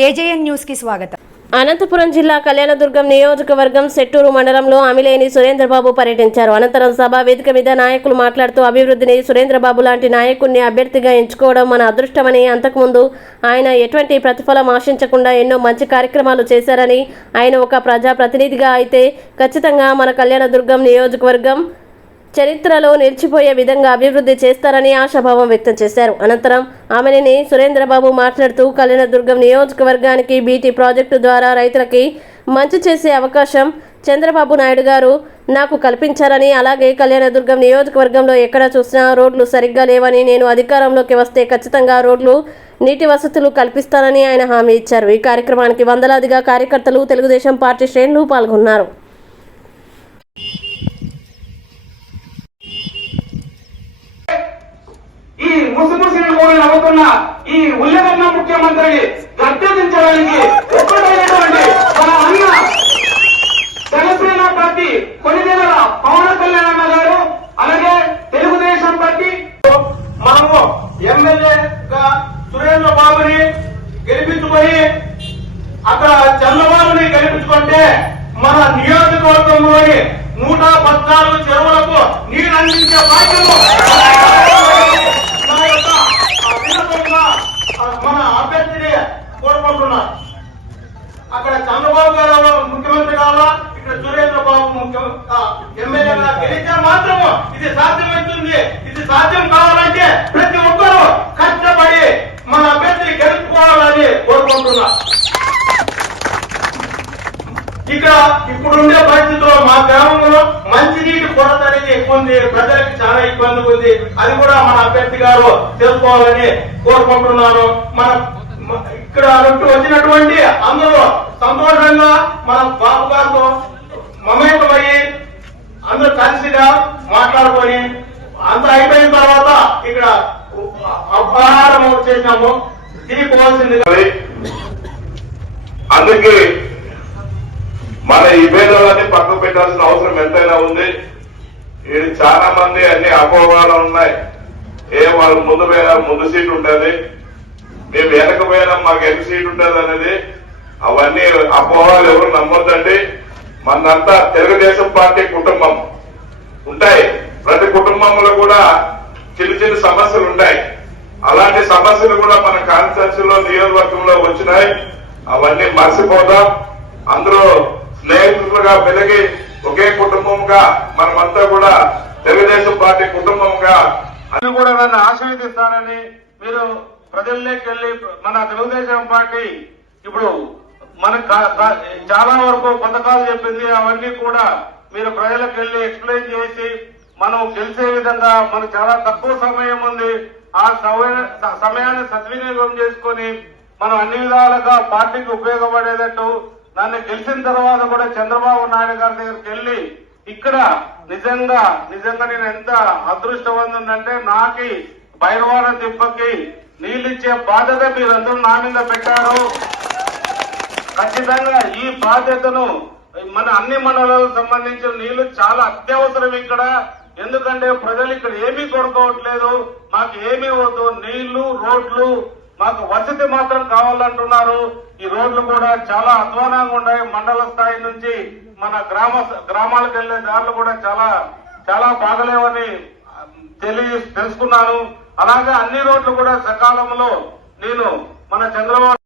AJN న్యూస్కి స్వాగతం. అనంతపురం జిల్లా కళ్యాణదుర్గం నియోజకవర్గం సెట్టూరు మండలంలో అమిలేని సురేంద్రబాబు పర్యటించారు. అనంతరం సభ వేదిక మీద నాయకులు మాట్లాడుతూ అభివృద్ధిని సురేంద్రబాబు లాంటి నాయకుడిని అభ్యర్థిగా ఎంచుకోవడం మన అదృష్టమని అంతకుముందు ఆయన ఎటువంటి ప్రతిఫలం ఆశించకుండా ఎన్నో మంచి కార్యక్రమాలు చేశారని ఆయన ఒక ప్రజాప్రతినిధిగా అయితే ఖచ్చితంగా మన కళ్యాణదుర్గం నియోజకవర్గం చరిత్రలో నిలిచిపోయే విధంగా అభివృద్ధి చేస్తారని ఆశాభావం వ్యక్తం చేశారు. అనంతరం ఆమెని సురేంద్రబాబు మాట్లాడుతూ కళ్యాణదుర్గం నియోజకవర్గానికి బీటీ ప్రాజెక్టు ద్వారా రైతులకి మంచి చేసే అవకాశం చంద్రబాబు నాయుడు గారు నాకు కల్పించారని అలాగే కళ్యాణదుర్గం నియోజకవర్గంలో ఎక్కడ చూసినా రోడ్లు సరిగ్గా లేవని నేను అధికారంలోకి వస్తే ఖచ్చితంగా రోడ్లు నీటి వసతులు కల్పిస్తానని ఆయన హామీ ఇచ్చారు. ఈ కార్యక్రమానికి వందలాదిగా కార్యకర్తలు తెలుగుదేశం పార్టీ శ్రేణులు పాల్గొన్నారు ఈ ముసిముసి కూడా నవ్వుతున్న ఈ ఉల్లివన్న ముఖ్యమంత్రిని గద్దెదించడానికి ఒక్కడైనటువంటి మన అన్న జనసేన పార్టీ నెలల పవన్ కళ్యాణ్ అన్న గారు అలాగే తెలుగుదేశం పార్టీ మనము ఎమ్మెల్యేగా సురేంద్ర బాబుని గెలిపించుకొని అక్కడ చంద్రబాబుని గెలిపించుకుంటే మన నియోజకవర్గంలోని నూట పద్నాలుగు చెరువులకు నీరు అందించే బాధ్యత నా యొక్క ఆ విన్నపంగా, ఆ మన అభ్యర్థిని కోరుకుంటున్నారు అక్కడ చంద్రబాబు గారు ముఖ్యమంత్రి కావాలా? ఇక్కడ సురేంద్ర బాబు ఎమ్మెల్యేగా గెలిస్తే మాత్రము ఇది సాధ్యమవుతుంది. ఇది సాధ్యం కావాలంటే ప్రతి ఒక్కరూ కష్టపడి మన అభ్యర్థిని గెలుపుకోవాలని కోరుకుంటున్నా. ఇక్కడ ఇప్పుడుండే పరిస్థితుల్లో మా గ్రామంలో మంచినీటి కొరత అనేది ఎక్కువ ఉంది ప్రజలకు చాలా ఇబ్బంది ఉంది. అది కూడా మన అభ్యర్థి గారు తెలుసుకోవాలని కోరుకుంటున్నాను. మన ఇక్కడ నుండి వచ్చినటువంటి అందరూ సంతోషంగా మన బాబు గారితో మమేకమయ్యి అందరూ కలిసిగా మాట్లాడుకొని అంత అయిపోయిన తర్వాత ఇక్కడ అపహారం చేసినాము తిరిగిపోవాల్సింది అది అందుకే మన విభేదాలన్నీ భేదాలన్నీ పక్కకు పెట్టాల్సిన అవసరం ఎంతైనా ఉంది. ఇది చాలా మంది అన్ని అపోహలు ఉన్నాయి. ఏ వాళ్ళు ముందు పోయినా ముందు సీట్ ఉంటుంది. మేము వెనక పోయినా మాకు ఎన్ని సీట్ ఉంటుంది అనేది అవన్నీ అపోహలు ఎవరు నమ్మొద్దండి. మనంతా తెలుగుదేశం పార్టీ కుటుంబం. ఉంటాయి. ప్రతి కుటుంబంలో కూడా చిన్న చిన్న సమస్యలు ఉంటాయి. అలాంటి సమస్యలు కూడా మన కాన్స్టిట్యూన్సీలో నియోజకవర్గంలో వచ్చినాయి. అవన్నీ మర్చిపోదాం. స్నేహితులుగా పెరిగి ఒకే కుటుంబంగా మనమంతా కూడా తెలుగుదేశం పార్టీ కుటుంబంగా అది కూడా నన్ను ఆశీర్వదిస్తానని మీరు ప్రజల్లోకి వెళ్ళి మన తెలుగుదేశం పార్టీ ఇప్పుడు మన చాలా వరకు పథకాలు చెప్పింది అవన్నీ కూడా మీరు ప్రజలకు వెళ్ళి ఎక్స్ప్లెయిన్ చేసి మనం గెలిచే విధంగా మనకు చాలా తక్కువ సమయం ఉంది. ఆ సమయ- సమయాన్ని సద్వినియోగం చేసుకొని మనం అన్ని విధాలుగా పార్టీకి ఉపయోగపడేటట్టు నన్ను గెలిచిన తర్వాత కూడా చంద్రబాబు నాయుడు గారి దగ్గరికి వెళ్ళి ఇక్కడ నిజంగా నిజంగా నేను ఎంత అదృష్టవంతుందంటే నాకి భైరవాన దిబ్బకి నీళ్ళిచ్చే బాధ్యత మీరందరూ నా మీద పెట్టారు. ఖచ్చితంగా ఈ బాధ్యతను మన అన్ని మండలాలకు సంబంధించిన నీళ్ళు చాలా అత్యవసరం ఇక్కడ. ఎందుకంటే ప్రజలు ఇక్కడ ఏమీ కొనుక్కోవట్లేదు. మాకు ఏమీ వద్దు. నీళ్ళు రోడ్లు మాకు వసతి మాత్రం కావాలంటున్నారు. ఈ రోడ్లు కూడా చాలా అధ్వానంగా ఉన్నాయి. మండల స్థాయి నుంచి మన గ్రామ గ్రామాలకు వెళ్ళే దారులు కూడా చాలా చాలా బాగలేవని తెలియ తెలుసుకున్నాను. అలాగే అన్ని రోడ్లు కూడా సకాలంలో నేను మన చంద్రబాబు